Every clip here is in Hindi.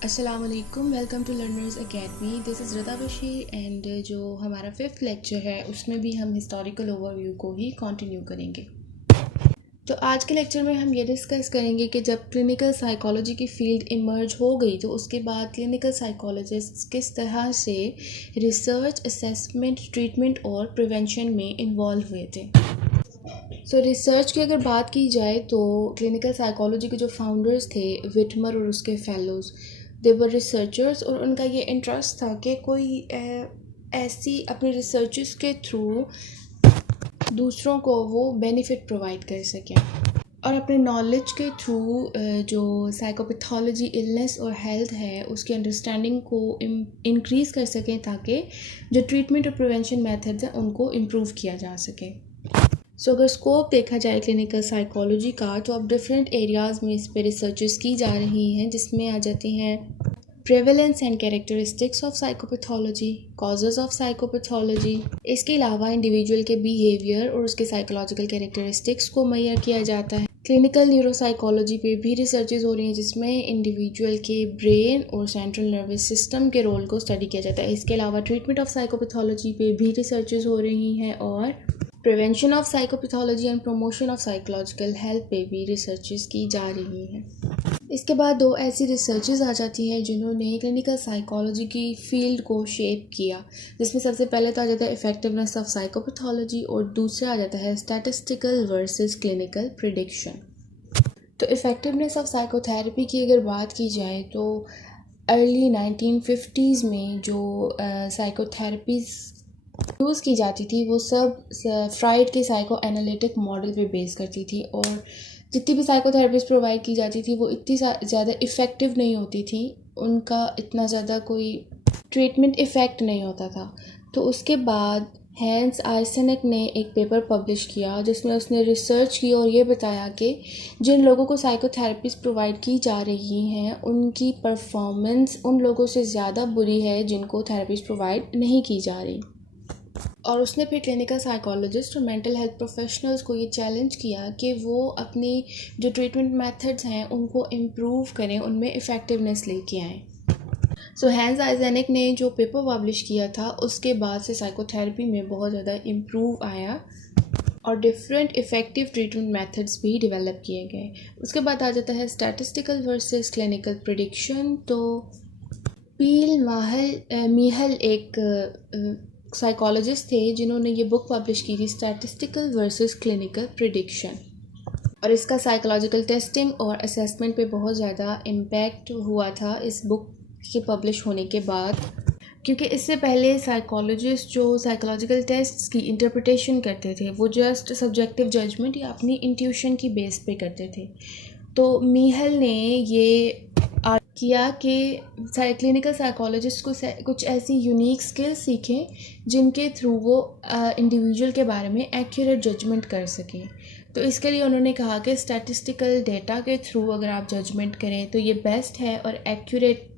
अस्सलाम वालेकुम, welcome to learners academy. This is Rida Bashir and जो हमारा 5th लेक्चर है उसमें भी हम हिस्टोरिकल ओवरव्यू को ही कंटिन्यू करेंगे। तो आज के लेक्चर में हम ये डिस्कस करेंगे कि जब क्लिनिकल साइकोलॉजी की फ़ील्ड इमर्ज हो गई तो उसके बाद क्लिनिकल साइकोलॉजिस्ट किस तरह से रिसर्च, असेसमेंट, ट्रीटमेंट और प्रिवेंशन में इन्वॉल्व हुए थे। रिसर्च की अगर बात की जाए तो क्लिनिकल साइकोलॉजी के जो फाउंडर्स थे विटमर और उसके फेलोज़, दे वर रिसर्चर्स और उनका ये इंटरेस्ट था कि कोई ऐसी अपने रिसर्चेस के थ्रू दूसरों को वो बेनिफिट प्रोवाइड कर सकें और अपने नॉलेज के थ्रू जो साइकोपैथोलॉजी, इलनेस और हेल्थ है उसकी अंडरस्टैंडिंग को इंक्रीज़ कर सकें ताकि जो ट्रीटमेंट और प्रिवेंशन मेथड्स हैं उनको इम्प्रूव किया जा सके। अगर स्कोप देखा जाए क्लिनिकल साइकोलॉजी का तो अब डिफरेंट एरियाज़ में इस पर रिसर्चेस की जा रही हैं, जिसमें आ जाती हैं prevalence and characteristics of psychopathology, causes of psychopathology. इसके अलावा इंडिविजुअल के बिहेवियर और उसके साइकोलॉजिकल कैरेक्टरिस्टिक्स को मैयर किया जाता है। क्लिनिकल न्यूरोसाइकोलॉजी पे भी रिसर्चेस हो रही हैं जिसमें इंडिविजुअल के ब्रेन और सेंट्रल नर्वस सिस्टम के रोल को स्टडी किया जाता है। इसके अलावा ट्रीटमेंट ऑफ साइकोपैथोलॉजी पे भी रिसर्चेस हो रही हैं और prevention of psychopathology and promotion of psychological health पे भी रिसर्चेस की जा रही हैं। इसके बाद दो ऐसी रिसर्चेस आ जाती हैं जिन्होंने क्लिनिकल साइकोलॉजी की फील्ड को शेप किया, जिसमें सबसे पहले तो आ जाता है इफेक्टिवनेस ऑफ साइकोपैथोलॉजी और दूसरा आ जाता है स्टैटिस्टिकल वर्सेस क्लिनिकल प्रिडिक्शन। तो इफेक्टिवनेस ऑफ साइकोथेरेपी की अगर बात की जाए तो अर्ली 1950s में जो साइकोथेरेपीज़ यूज़ की जाती थी वो सब फ्राइड के साइको एनालिटिक मॉडल पे बेस करती थी और जितनी भी साइकोथेरेपीज प्रोवाइड की जाती थी वो इतनी ज़्यादा इफ़ेक्टिव नहीं होती थी, उनका इतना ज़्यादा कोई ट्रीटमेंट इफ़ेक्ट नहीं होता था। तो उसके बाद हैंस आइसेनक ने एक पेपर पब्लिश किया जिसमें उसने रिसर्च की और ये बताया कि जिन लोगों को साइकोथेरेपीज प्रोवाइड की जा रही हैं उनकी परफॉर्मेंस उन लोगों से ज़्यादा बुरी है जिनको थेरेपीज प्रोवाइड नहीं की जा रही। और उसने फिर क्लिनिकल साइकोलॉजिस्ट और मेंटल हेल्थ प्रोफेशनल्स को ये चैलेंज किया कि वो अपनी जो ट्रीटमेंट मेथड्स हैं उनको इम्प्रूव करें, उनमें इफ़ेक्टिवनेस लेके आएँ। हैंस आइजेनिक ने जो पेपर पब्लिश किया था उसके बाद से साइकोथेरेपी में बहुत ज़्यादा इम्प्रूव आया और डिफरेंट इफ़ेक्टिव ट्रीटमेंट मेथड्स भी डेवलप किए गए। उसके बाद आ जाता है स्टैटिस्टिकल वर्सेस क्लिनिकल प्रिडिक्शन। तो मीहल एक साइकोलॉजिस्ट थे जिन्होंने ये बुक पब्लिश की थी स्टैटिस्टिकल वर्सेस क्लिनिकल प्रिडिक्शन और इसका साइकोलॉजिकल टेस्टिंग और असेसमेंट पे बहुत ज़्यादा इम्पैक्ट हुआ था इस बुक के पब्लिश होने के बाद, क्योंकि इससे पहले साइकोलॉजिस्ट जो साइकोलॉजिकल टेस्ट्स की इंटरप्रिटेशन करते थे वो जस्ट सब्जेक्टिव जजमेंट या अपनी इंट्यूशन की बेस पे करते थे। तो मीहल ने ये किया कि क्लिनिकल साइकोलॉजिस्ट को कुछ ऐसी यूनिक स्किल्स सीखें जिनके थ्रू वो इंडिविजुअल के बारे में एक्यूरेट जजमेंट कर सकें। तो इसके लिए उन्होंने कहा कि स्टैटिस्टिकल डेटा के थ्रू अगर आप जजमेंट करें तो ये बेस्ट है और एक्यूरेट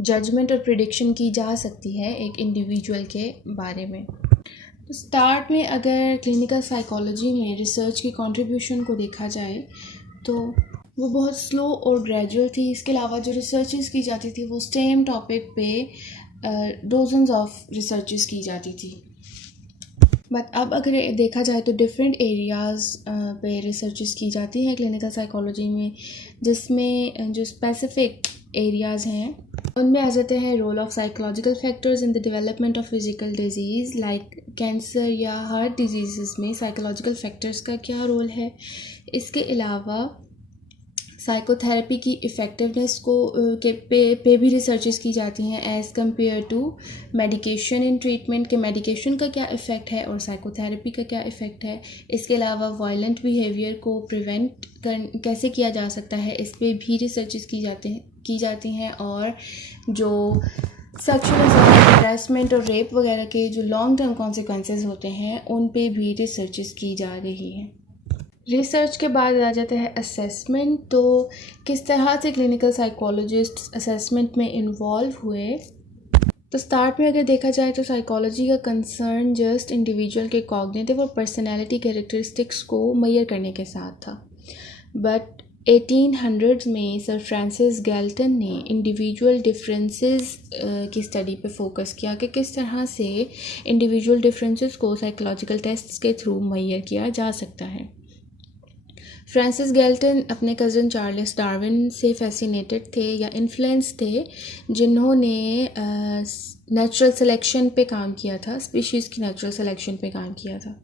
जजमेंट और प्रिडिक्शन की जा सकती है एक इंडिविजुअल के बारे में। तो स्टार्ट में अगर क्लिनिकल साइकोलॉजी में रिसर्च की कंट्रीब्यूशन को देखा जाए तो वो बहुत स्लो और ग्रेजुअल थी। इसके अलावा जो रिसर्चेस की जाती थी वो सेम टॉपिक पे डोजन्स ऑफ रिसर्चेस की जाती थी। बट अब अगर देखा जाए तो डिफरेंट एरियाज़ पे रिसर्चेस की जाती हैं क्लिनिकल साइकोलॉजी में, जिसमें जो स्पेसिफिक एरियाज़ हैं उनमें आ जाते हैं role of psychological factors in the development of physical disease like cancer या हार्ट डिजीज़ में साइकोलॉजिकल फैक्टर्स का क्या रोल है। इसके अलावा साइकोथेरेपी की इफ़ेक्टिवनेस को पे भी रिसर्चेस की जाती हैं as compare to medication in treatment के मेडिकेशन का क्या इफ़ेक्ट है और साइकोथेरेपी का क्या इफ़ेक्ट है। इसके अलावा वायलेंट बिहेवियर को प्रिवेंट कैसे किया जा सकता है, इस पर भी रिसर्चेस की जाती हैं और जो सेक्सुअल हरासमेंट और रेप वगैरह के जो लॉन्ग टर्म कॉन्सिक्वेंसेस होते हैं उन पे भी रिसर्चेस की जा रही हैं। रिसर्च के बाद आ जाता है असेसमेंट। तो किस तरह से क्लिनिकल साइकोलॉजिस्ट असेसमेंट में इन्वॉल्व हुए। तो स्टार्ट में अगर देखा जाए तो साइकोलॉजी का कंसर्न जस्ट इंडिविजुअल के कॉग्निटिव और पर्सनैलिटी कैरेक्टरिस्टिक्स को मैयर करने के साथ था, बट 1800 में सर फ्रांसिस गैल्टन ने इंडिविजुअल डिफरेंसेस की स्टडी पे फोकस किया कि किस तरह से इंडिविजुअल डिफरेंसेस को साइकोलॉजिकल टेस्ट्स के थ्रू मुहैया किया जा सकता है। फ्रांसिस गैल्टन अपने कज़न चार्ल्स डार्विन से फैसिनेटेड थे या इन्फ्लुएंस थे, जिन्होंने नेचुरल सिलेक्शन पे काम किया था, स्पीशीज़ की नेचुरल सिलेक्शन पे काम किया था।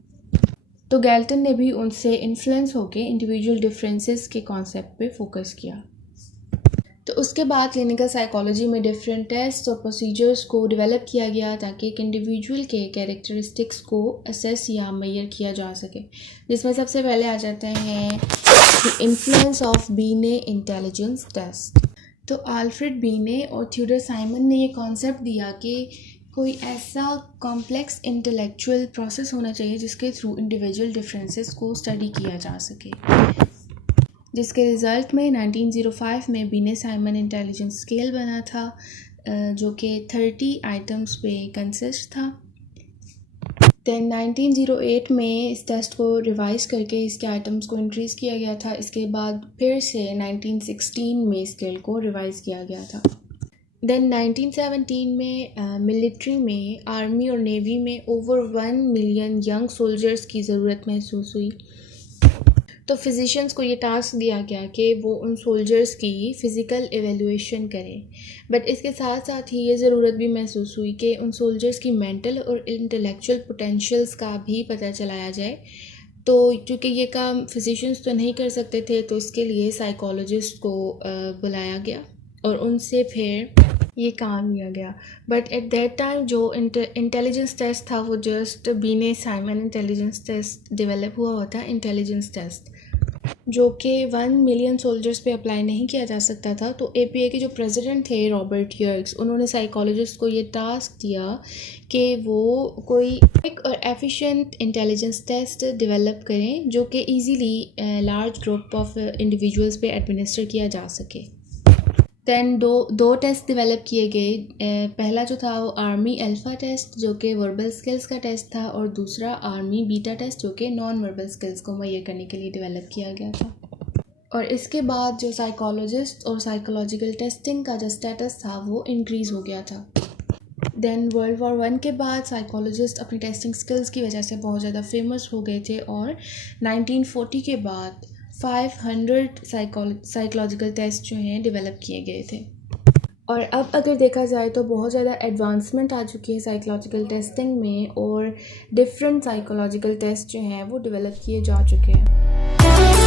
तो गैल्टन ने भी उनसे इन्फ्लुएंस होकर इंडिविजुअल डिफरेंसेस के कॉन्सेप्ट पे फोकस किया। तो उसके बाद क्लिनिकल साइकोलॉजी में डिफरेंट टेस्ट और प्रोसीजर्स को डेवलप किया गया ताकि एक इंडिविजुअल के कैरेक्टरिस्टिक्स को असेस या मेजर किया जा सके, जिसमें सबसे पहले आ जाते हैं द इन्फ्लुएंस ऑफ बीने इंटेलिजेंस टेस्ट। तो आल्फ्रेड बीने और थ्योडर साइमन ने ये कॉन्सेप्ट दिया कि कोई ऐसा कॉम्प्लेक्स इंटेलेक्चुअल प्रोसेस होना चाहिए जिसके थ्रू इंडिविजुअल डिफरेंसेस को स्टडी किया जा सके, जिसके रिज़ल्ट में 1905 में बीने साइमन इंटेलिजेंस स्केल बना था, जो कि 30 आइटम्स पे कंसिस्ट था। दैन 1908 में इस टेस्ट को रिवाइज करके इसके आइटम्स को इंक्रीज़ किया गया था। इसके बाद फिर से 1916 में स्केल को रिवाइज किया गया था। दैन 1917 में मिलिट्री में, आर्मी और नेवी में ओवर 1 मिलियन यंग सोल्जर्स की ज़रूरत महसूस हुई। तो फिजिशियंस को ये टास्क दिया गया कि वो उन सोल्जर्स की फ़िज़िकल एवेलुएशन करें, बट इसके साथ साथ ही ये ज़रूरत भी महसूस हुई कि उन सोल्जर्स की मेंटल और इंटेलेक्चुअल पोटेंशियल्स का भी पता चलाया जाए। तो क्योंकि ये काम फिजिशियंस तो नहीं कर सकते थे, तो इसके लिए साइकोलॉजिस्ट को बुलाया गया और उनसे फिर ये काम लिया गया। बट एट दैट टाइम जो इंटेलिजेंस टेस्ट था वो जस्ट बीने साइमन इंटेलिजेंस टेस्ट डेवलप हुआ होता, इंटेलिजेंस टेस्ट, जो कि 1 मिलियन सोल्जर्स पे अप्लाई नहीं किया जा सकता था। तो एपीए के जो प्रेसिडेंट थे रॉबर्ट यर्क्स, उन्होंने साइकोलॉजिस्ट को ये टास्क दिया कि वो कोई क्विक और एफिशिएंट इंटेलिजेंस टेस्ट डेवलप करें जो कि easily large group of individuals पे एडमिनिस्टर किया जा सके। दैन दो टेस्ट डेवलप किए गए। पहला जो था वो आर्मी अल्फ़ा टेस्ट, जो कि वर्बल स्किल्स का टेस्ट था, और दूसरा आर्मी बीटा टेस्ट, जो कि नॉन वर्बल स्किल्स को मुहैया करने के लिए डेवलप किया गया था। और इसके बाद जो साइकोलॉजिस्ट और साइकोलॉजिकल टेस्टिंग का जो स्टेटस था वो इंक्रीज़ हो गया था। दैन World War I के बाद साइकोलॉजिस्ट अपनी टेस्टिंग स्किल्स की वजह से बहुत ज़्यादा फेमस हो गए थे, और 1940 के बाद 500 साइकोलॉजिकल टेस्ट जो हैं डेवलप किए गए थे। और अब अगर देखा जाए तो बहुत ज़्यादा एडवांसमेंट आ चुकी है साइकोलॉजिकल टेस्टिंग में, और डिफरेंट साइकोलॉजिकल टेस्ट जो हैं वो डेवलप किए जा चुके हैं।